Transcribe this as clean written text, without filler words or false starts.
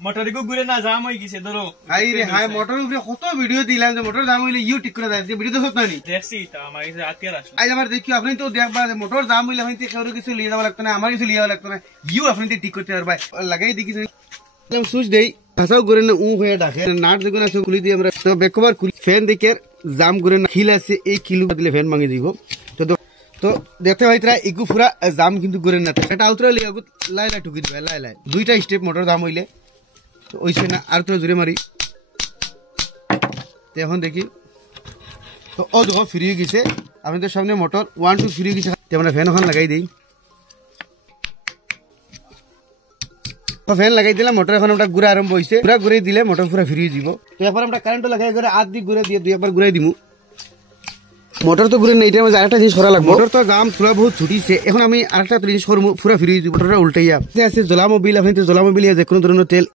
মোটরকে ঘুরে না জাম হয়ে গেছে ধরো হাই রে হাই মোটরের উপরে কত ভিডিও দিলাম যে মোটর জাম হইলে ইউ ঠিক করে দেয় ভিডিও তো সত্য নি দেখছি তা আমার কাছে আত্মীয় আসলো আজ আমার দেখি আপনি তো দেখবা যে মোটর জাম হইলে আপনি কারো কিছু লিয়ে যাওয়া লাগতো না আমার কিছু লিয়ে যাওয়া লাগতো না ইউ আপনি ঠিক করতে পারবা লাগাই দেখি সুইচ দেই হাসাও করে না উ হয়ে ডাকে নাট যখন আছে খুলি দিয়ে আমরা তো বেকবার খুলি ফ্যান দেখে জাম করে না খিল আছে এই কিলো দিলে ফ্যান ভাঙে দিব তো দেখতে ভাই তারা একটু পুরা জাম কিন্তু করে না এটা আউতরা লিয়ে লাই লাই ঠুকি দিবে লাই লাই দুইটা স্টেপ মোটর জাম হইলে তো ওইসে না আর তো জোরে মারি তো এখন দেখি তো ও দেখো ফ্রি হয়ে গেছে আপনাদের সামনে মোটর 1 2 ফ্রি হয়ে গেছে তো আমরা ফ্যান ওখানে লাগাই দিই তো ফ্যান লাগাই দিলাম মোটর এখন আমরা ঘুরে আরম্ভ হয়েছে পুরা ঘুরে দিলে মোটর পুরা ফ্রি হয়ে যাব তো এবার আমরা কারেন্ট লাগাই করে আধ দিক ঘুরে দিয়ে দুই একবার ঘুরাই দিমু মোটর তো ঘুরে এইটার মধ্যে আরেকটা জিনিস করা লাগবে মোটর তো জাম পুরা বহুত ছুটিছে এখন আমি আরেকটা জিনিস করবো পুরা ফ্রি হয়ে যাব মোটরটা উল্টাইয়া আছে জলা মোবিল আপনি তো জলা মোবিল যে কোনো ধরনের তেল